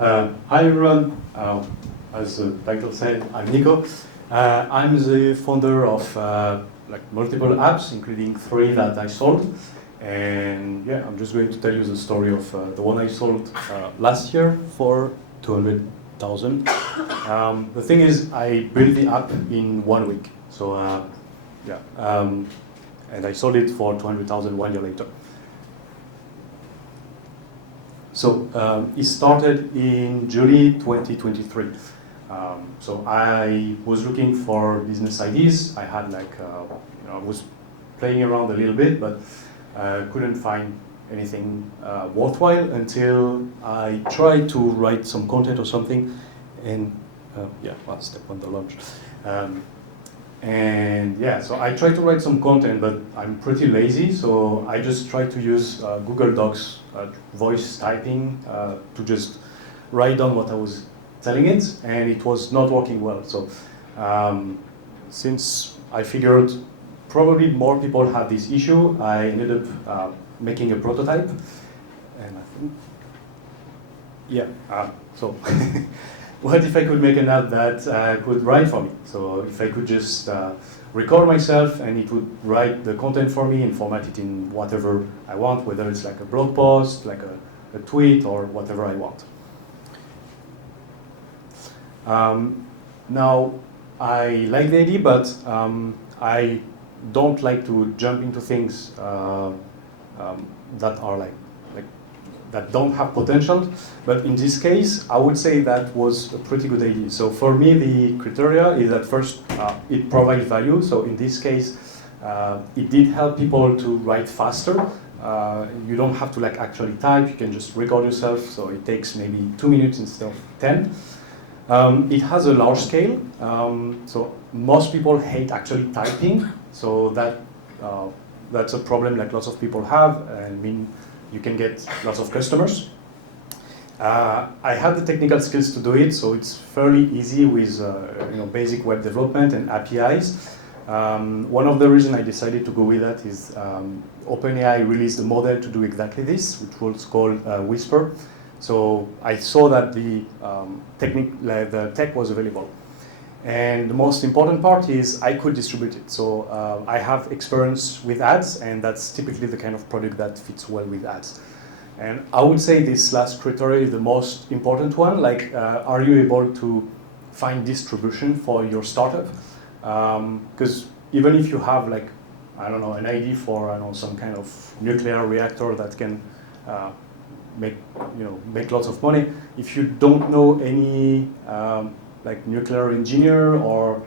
Hi everyone, as the title said, I'm Nico. I'm the founder of multiple apps, including 3 that I sold. And yeah, I'm just going to tell you the story of the one I sold last year for 200,000. The thing is, I built the app in 1 week. So and I sold it for 200,000 1 year later. So it started in July 2023. So I was looking for business ideas. I had I was playing around a little bit, but couldn't find anything worthwhile until I tried to write some content or something. And I'll step on the launch. So I tried to write some content, but I'm pretty lazy, so I just tried to use Google Docs voice typing to just write down what I was telling it, and it was not working well. So since I figured probably more people have this issue, I ended up making a prototype, and I think, so what if I could make an app that could write for me? So if I could just record myself and it would write the content for me and format it in whatever I want, whether it's like a blog post, like a tweet, or whatever I want. Now, I like the idea, but I don't like to jump into things that are that don't have potential, but in this case, I would say that was a pretty good idea. So for me, the criteria is that first, it provides value. So in this case, it did help people to write faster. You don't have to actually type, you can just record yourself, so it takes maybe 2 minutes instead of 10. It has a large scale, so most people hate actually typing, so that's a problem lots of people have, and you can get lots of customers. I have the technical skills to do it, so it's fairly easy with basic web development and APIs. One of the reasons I decided to go with that is OpenAI released a model to do exactly this, which was called Whisper. So I saw that the tech was available. And the most important part is I could distribute it. So I have experience with ads, and that's typically the kind of product that fits well with ads. And I would say this last criteria is the most important one. Are you able to find distribution for your startup? Because even if you have an idea for some kind of nuclear reactor that can make lots of money, if you don't know any nuclear engineer or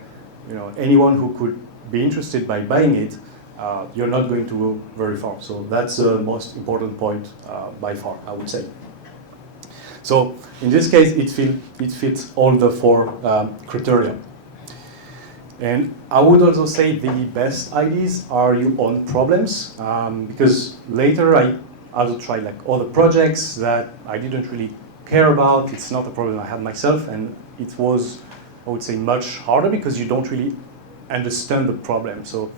anyone who could be interested by buying it, you're not going to go very far. So that's the most important point by far, I would say. So in this case, it fits all the 4 criteria. And I would also say the best ideas are your own problems, because later I also tried other projects that I didn't really care about. It's not a problem I had myself, and it was, I would say, much harder because you don't really understand the problem. So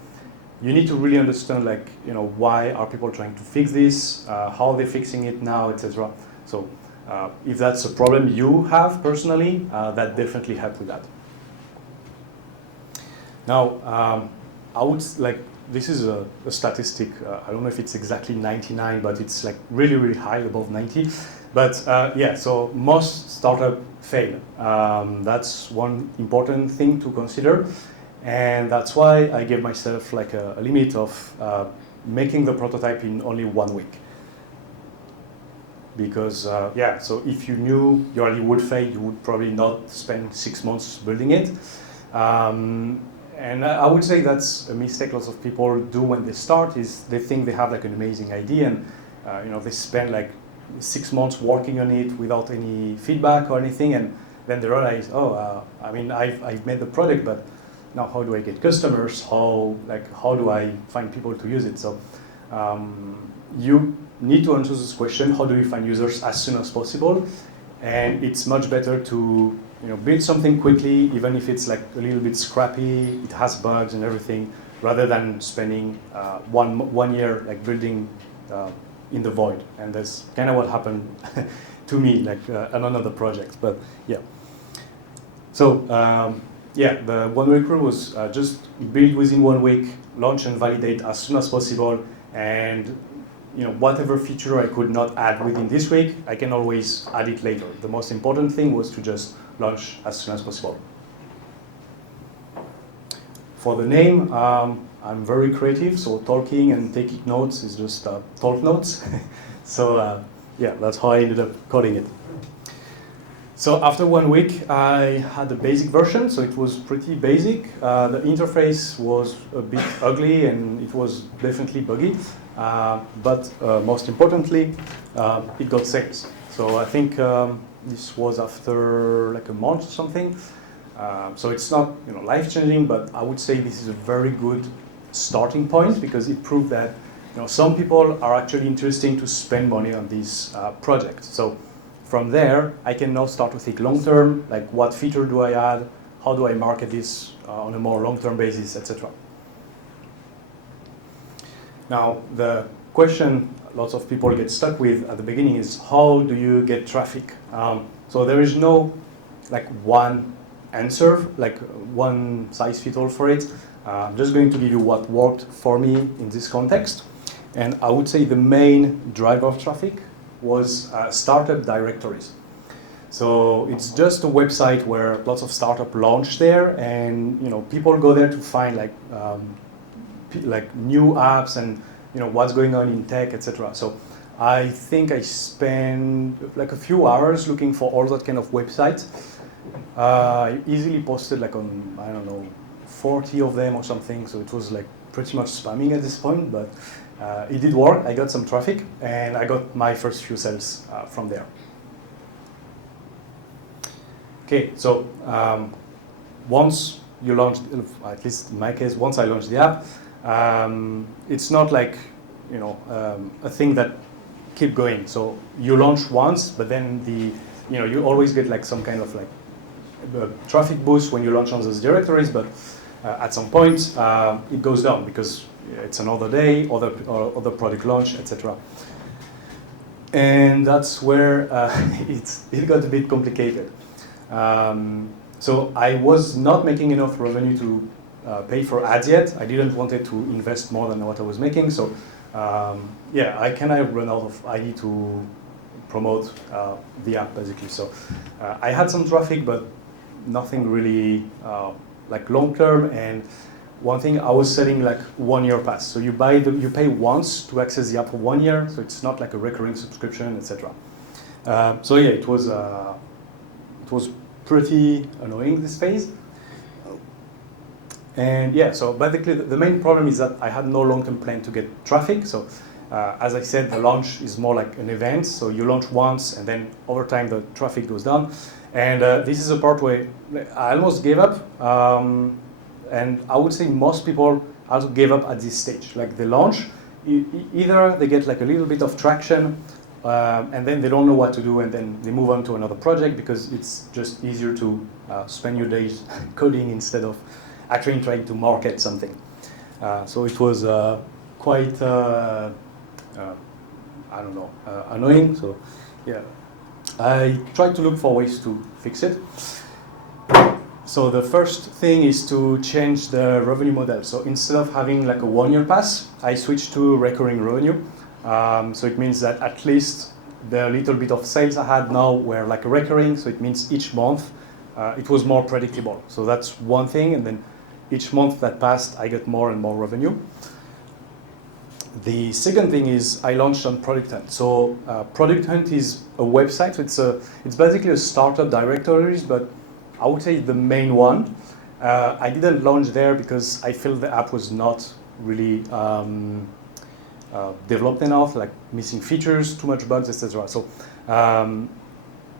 you need to really understand why are people trying to fix this, how are they fixing it now, etc. So if that's a problem you have personally, that definitely helped with that. Now, I would this is a statistic. I don't know if it's exactly 99, but it's really, really high, above 90. But so most startups fail. That's one important thing to consider. And that's why I gave myself a limit of making the prototype in only 1 week. Because, so if you knew you already would fail, you would probably not spend 6 months building it. And I would say that's a mistake lots of people do when they start, is they think they have an amazing idea, and they spend 6 months working on it without any feedback or anything, and then they realize, I've made the product, but now how do I get customers? How do I find people to use it? So you need to answer this question: how do you find users as soon as possible? And it's much better to build something quickly, even if it's a little bit scrappy, it has bugs and everything, rather than spending one year building in the void. And that's kind of what happened to me, like on another project. But yeah. So yeah, the 1 week rule was just build within 1 week, launch and validate as soon as possible, and whatever feature I could not add within this week, I can always add it later. The most important thing was to just launch as soon as possible. For the name, I'm very creative, so talking and taking notes is just talk notes. So yeah, that's how I ended up calling it. So after 1 week, I had the basic version, so it was pretty basic. The interface was a bit ugly and it was definitely buggy. But most importantly, it got sales. So I think this was after like a month or something. So it's not life-changing, but I would say this is a very good starting point because it proved that some people are actually interested to spend money on this project. So from there, I can now start to think long-term, like what feature do I add, how do I market this on a more long-term basis, etc. Now, the question lots of people get stuck with at the beginning is how do you get traffic? So there is no like one answer, like one size fits all for it. I'm just going to give you what worked for me in this context. And I would say the main driver of traffic was startup directories. So it's just a website where lots of startups launch there, and people go there to find like new apps and what's going on in tech, etc. So I think I spent like a few hours looking for all that kind of websites. I easily posted like on, I don't know, 40 of them or something. So it was like pretty much spamming at this point, but it did work. I got some traffic and I got my first few sales from there. Okay, so once you launch, at least in my case, once I launched the app, it's not like a thing that keep going. So you launch once, but then you always get like some kind of like traffic boost when you launch on those directories, but at some point it goes down because it's another day, other product launch, etc. And that's where it got a bit complicated. So I was not making enough revenue to pay for ads yet. I didn't want to invest more than what I was making. So yeah, I kind of run out of ID to promote the app basically. So I had some traffic, but nothing really like long term. And one thing, I was selling like 1 year pass. So you pay once to access the app for 1 year. So it's not like a recurring subscription, etc. So yeah, it was pretty annoying this phase. And yeah, so basically the main problem is that I had no long-term plan to get traffic. So as I said, the launch is more like an event. So you launch once and then over time the traffic goes down. And this is a part where I almost gave up. And I would say most people also gave up at this stage. Like they launch, either they get like a little bit of traction and then they don't know what to do and then they move on to another project because it's just easier to spend your days coding instead of actually trying to market something. So it was quite, I don't know, annoying. So yeah, I tried to look for ways to fix it. So the first thing is to change the revenue model. So instead of having like a 1 year pass, I switched to recurring revenue. So it means that at least the little bit of sales I had now were like recurring. So it means each month it was more predictable. So that's one thing. And then each month that passed, I got more and more revenue. The second thing is I launched on Product Hunt. So Product Hunt is a website. So it's basically a startup directories, but I would say the main one. I didn't launch there because I felt the app was not really developed enough, like missing features, too much bugs, etc. So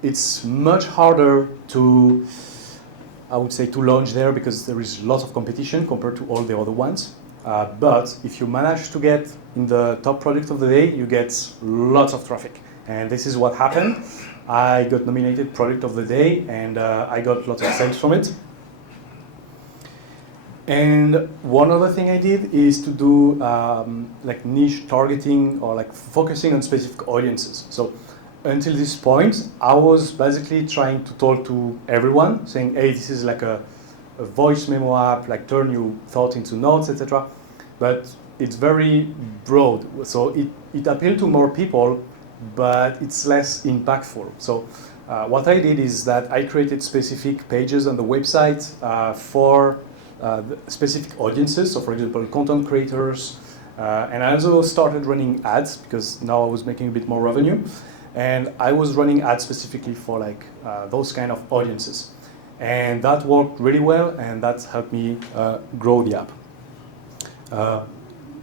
it's much harder to, I would say, to launch there because there is lots of competition compared to all the other ones. But if you manage to get in the top product of the day, you get lots of traffic. And this is what happened. I got nominated product of the day and I got lots of sales from it. And one other thing I did is to do like niche targeting or like focusing on specific audiences. So until this point, I was basically trying to talk to everyone, saying, hey, this is like a voice memo app, like turn your thought into notes, etc. But it's very broad, so it appealed to more people, but it's less impactful. So what I did is that I created specific pages on the website for specific audiences. So for example, content creators, and I also started running ads because now I was making a bit more revenue. And I was running ads specifically for like those kind of audiences. And that worked really well, and that helped me grow the app.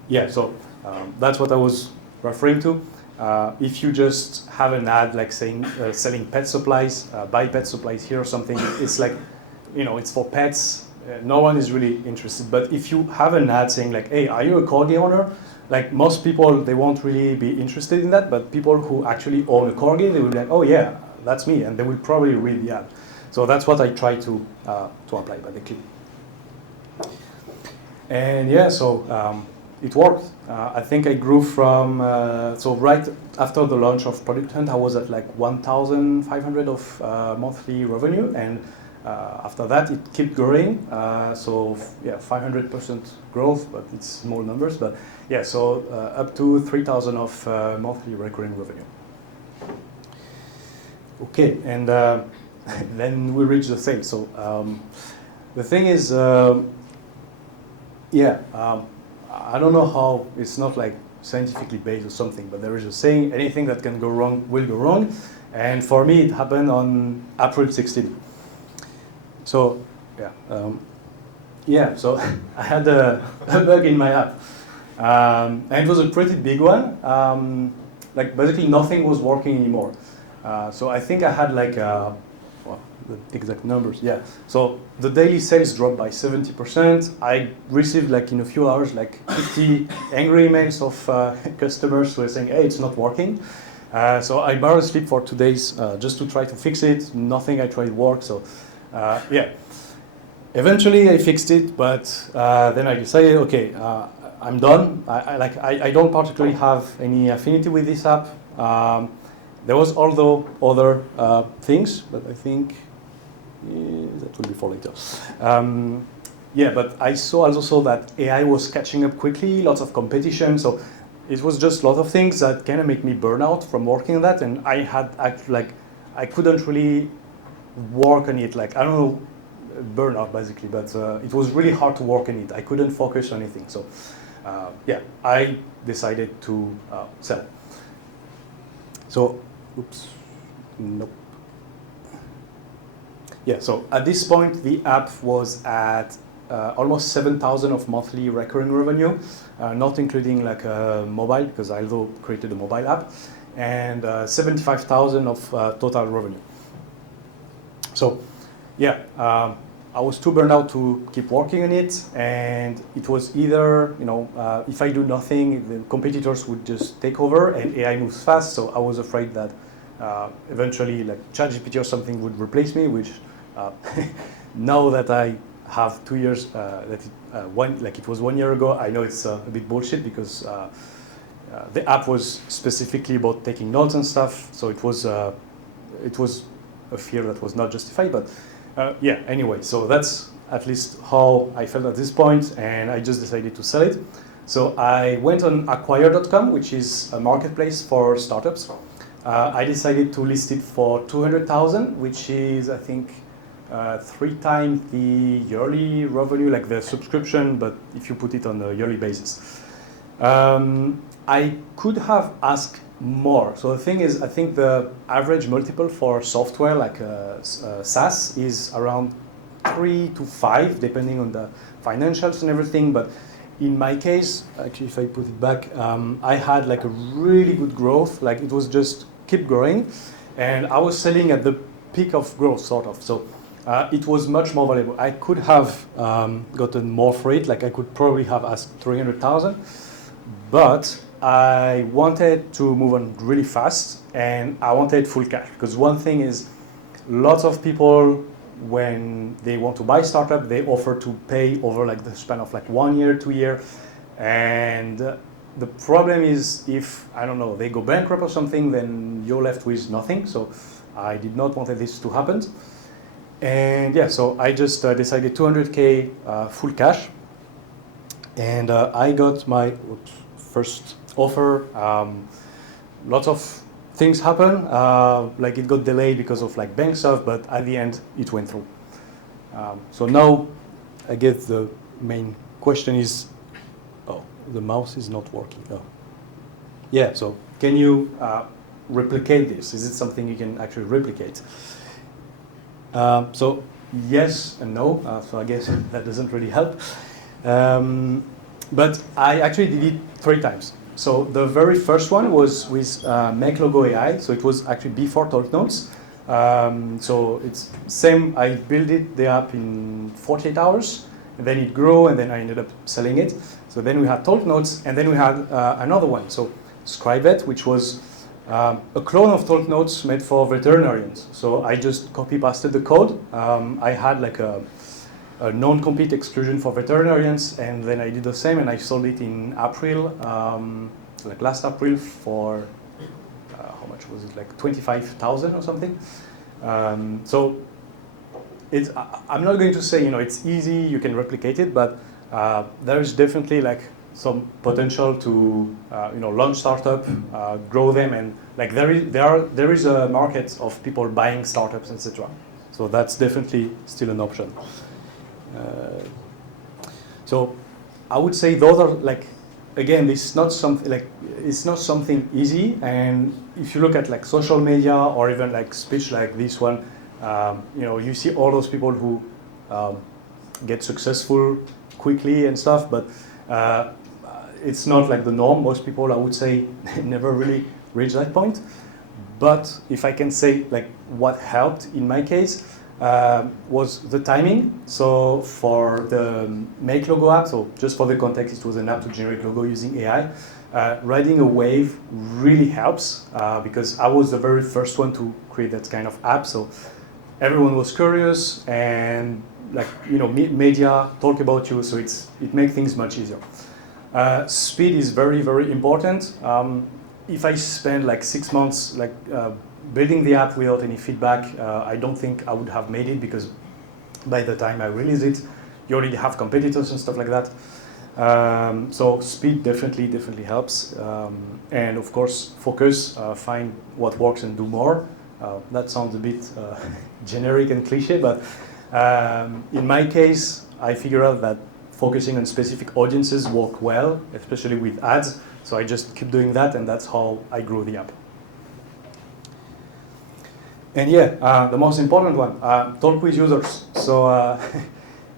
Yeah, so that's what I was referring to. If you just have an ad like saying selling pet supplies, buy pet supplies here or something, it's like, you know, it's for pets. No one is really interested. But if you have an ad saying like, hey, are you a corgi owner? Like most people, they won't really be interested in that. But people who actually own a corgi, they will be like, oh yeah, that's me, and they will probably read the ad. So that's what I try to apply basically. And yeah, so it worked. I think I grew from, so right after the launch of Product Hunt, I was at like 1,500 of monthly revenue, and after that it kept growing. So yeah, 500% growth, but it's small numbers. But yeah, so up to 3,000 of monthly recurring revenue. Okay, and then we reach the sales. So the thing is, I don't know how, it's not like scientifically based or something, but there is a saying, anything that can go wrong will go wrong. And for me, it happened on April 16th. So, so I had a bug in my app. And it was a pretty big one. Like basically nothing was working anymore. So I think I had like the exact numbers, yeah. So the daily sales dropped by 70%. I received like in a few hours like 50 angry emails of customers who were saying, hey, it's not working. So I borrowed sleep for 2 days just to try to fix it. Nothing I tried worked, so yeah. Eventually I fixed it, but then I decided, okay, I'm done. I don't particularly have any affinity with this app. There was although other things, but I think that will be for later. Yeah, but I also saw that AI was catching up quickly, lots of competition, so it was just a lot of things that kind of make me burn out from working on that, and I had actually, like, I couldn't really work on it, like, I don't know, burnout basically, but it was really hard to work on it. I couldn't focus on anything, so yeah, I decided to sell. So, oops, nope. Yeah, so at this point, the app was at almost 7,000 of monthly recurring revenue, not including like mobile, because I also created a mobile app, and 75,000 of total revenue. So, yeah, I was too burned out to keep working on it, and it was either, you know, if I do nothing, the competitors would just take over, and AI moves fast, so I was afraid that eventually, like ChatGPT or something would replace me, which now that I have 2 years, it was 1 year ago, I know it's a bit bullshit because the app was specifically about taking notes and stuff, so it was a fear that was not justified, but yeah, anyway, so that's at least how I felt at this point, and I just decided to sell it. So I went on acquire.com, which is a marketplace for startups. I decided to list it for 200,000, which is, I think, 3 times the yearly revenue, like the subscription, but if you put it on a yearly basis. I could have asked more. So the thing is, I think the average multiple for software like SaaS is around 3 to 5, depending on the financials and everything. But in my case, actually, if I put it back, I had like a really good growth. Like it was just keep growing, and I was selling at the peak of growth, sort of. So it was much more valuable. I could have gotten more for it. Like I could probably have asked 300,000, but I wanted to move on really fast, and I wanted full cash, because one thing is, lots of people, when they want to buy startup, they offer to pay over like the span of like 1 year, 2 years, and the problem is if, I don't know, they go bankrupt or something, then you're left with nothing. So I did not want this to happen. And yeah, so I just decided 200K full cash. And I got my first offer. Lots of things happen. Like it got delayed because of like bank stuff, but at the end it went through. So now I guess the main question is, oh, the mouse is not working. Oh. Yeah, so can you replicate this? Is it something you can actually replicate? So yes and no, so I guess that doesn't really help. But I actually did it 3 times. So the very first one was with Make Logo AI. So it was actually before Talk Notes. So it's same. I built it the app in 48 hours, and then it grew, and then I ended up selling it. So then we had Talk Notes, and then we had another one. So Scribet, which was a clone of Talk Notes made for veterinarians. So I just copy pasted the code. I had like a non-compete exclusion for veterinarians, and then I did the same, and I sold it in April, like last April for how much was it, like 25,000 or something. So it's, I'm not going to say, you know, it's easy, you can replicate it, but there is definitely like some potential to you know, launch startup, grow them, and like there is a market of people buying startups, etc. So that's definitely still an option. So I would say those are like, again, it's not something like, it's not something easy. And if you look at like social media or even like speech like this one, you know, you see all those people who get successful quickly and stuff, but it's not like the norm. Most people, I would say, never really reach that point. But if I can say like what helped in my case, was the timing. So for the Make Logo app, so just for the context, it was an app to generate logo using AI. Riding a wave really helps because I was the very first one to create that kind of app. So everyone was curious, and like, you know, media talk about you, so it makes things much easier. Speed is very, very important. If I spend like 6 months like building the app without any feedback, I don't think I would have made it, because by the time I release it, you already have competitors and stuff like that. So speed definitely helps. And of course, focus, find what works and do more. That sounds a bit generic and cliche, but in my case, I figured out that focusing on specific audiences work well, especially with ads. So I just keep doing that, and that's how I grew the app. And yeah, the most important one, talk with users. So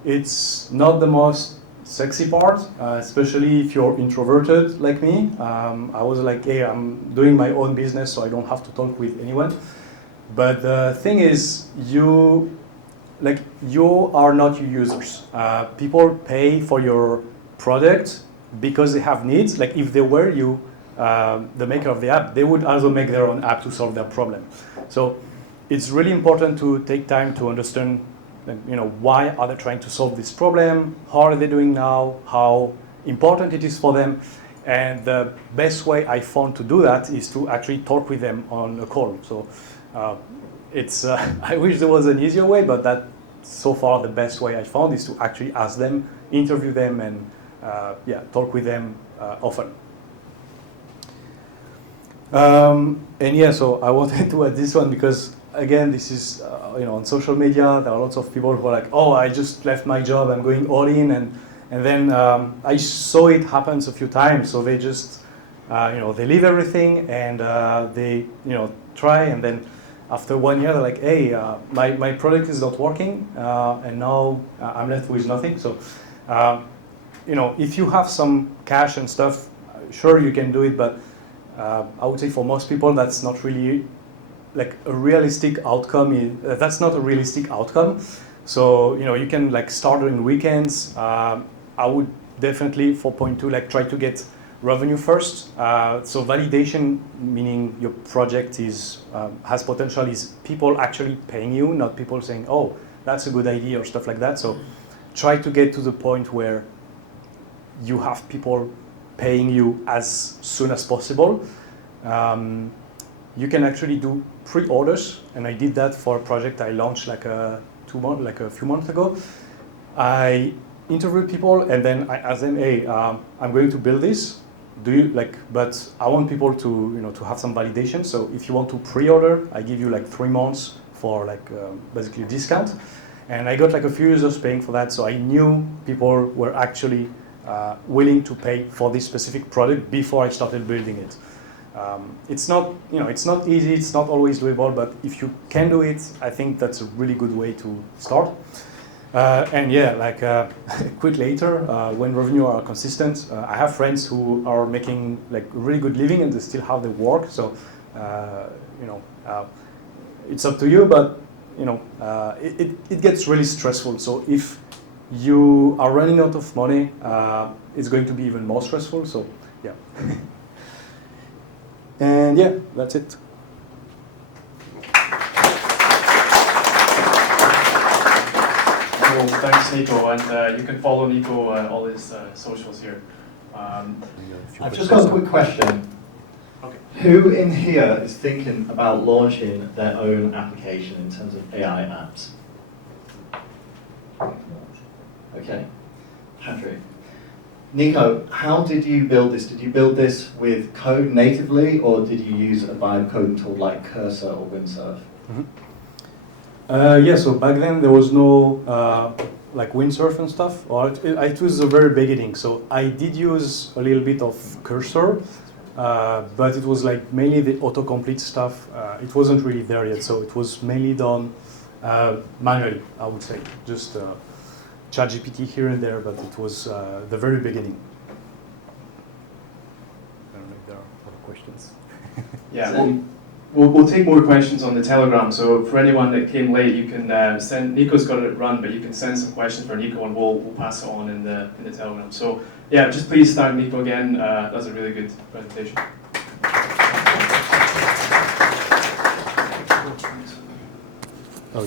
it's not the most sexy part, especially if you're introverted like me. I was like, hey, I'm doing my own business, so I don't have to talk with anyone. But the thing is, you are not your users. People pay for your product because they have needs. Like if they were you, the maker of the app, they would also make their own app to solve their problem. So it's really important to take time to understand, you know, why are they trying to solve this problem? How are they doing now? How important it is for them? And the best way I found to do that is to actually talk with them on a call. So it's I wish there was an easier way, but that so far the best way I found is to actually ask them, interview them, and yeah, talk with them often. And yeah, so I wanted to add this one because, again, this is, you know, on social media, there are lots of people who are like, oh, I just left my job, I'm going all in, and then I saw it happens a few times, so they just, you know, they leave everything, and they, you know, try, and then after 1 year, they're like, hey, my product is not working, and now I'm left with nothing. So, you know, if you have some cash and stuff, sure, you can do it, but I would say for most people, that's not really like a realistic outcome. That's not a realistic outcome. So, you know, you can like start during weekends. I would definitely, for point 2, like try to get revenue first. So validation, meaning your project is has potential, is people actually paying you, not people saying, oh, that's a good idea or stuff like that. So try to get to the point where you have people paying you as soon as possible. You can actually do pre-orders, and I did that for a project I launched like a few months ago. I interviewed people, and then I asked them, "Hey, I'm going to build this. Do you like? But I want people to to have some validation. So if you want to pre-order, I give you like 3 months for like basically a discount." And I got like a few users paying for that, so I knew people were actually willing to pay for this specific product before I started building it. It's not, it's not easy, it's not always doable, but if you can do it, I think that's a really good way to start. And yeah, like a quick later, when revenue are consistent, I have friends who are making like really good living and they still have their work. So, it's up to you, but it gets really stressful. So if you are running out of money, it's going to be even more stressful. So yeah. And yeah, that's it. Well, thanks, Nico, and you can follow Nico all his socials here. I've just got a quick question. Okay. Who in here is thinking about launching their own application in terms of AI apps? Okay, Patrick. Nico, how did you build this? Did you build this with code natively, or did you use a vibe coding tool like Cursor or Windsurf? Yeah, so back then there was no like Windsurf and stuff, or it was the very beginning. So I did use a little bit of Cursor, but it was like mainly the autocomplete stuff. It wasn't really there yet, so it was mainly done manually, I would say. Just ChatGPT here and there, but it was the very beginning. I don't know if there are other questions. Yeah, we'll take more questions on the Telegram. So for anyone that came late, you can send. Nico's got it run, but you can send some questions for Nico, and we'll pass it on in the Telegram. So yeah, just please thank Nico again. That was a really good presentation.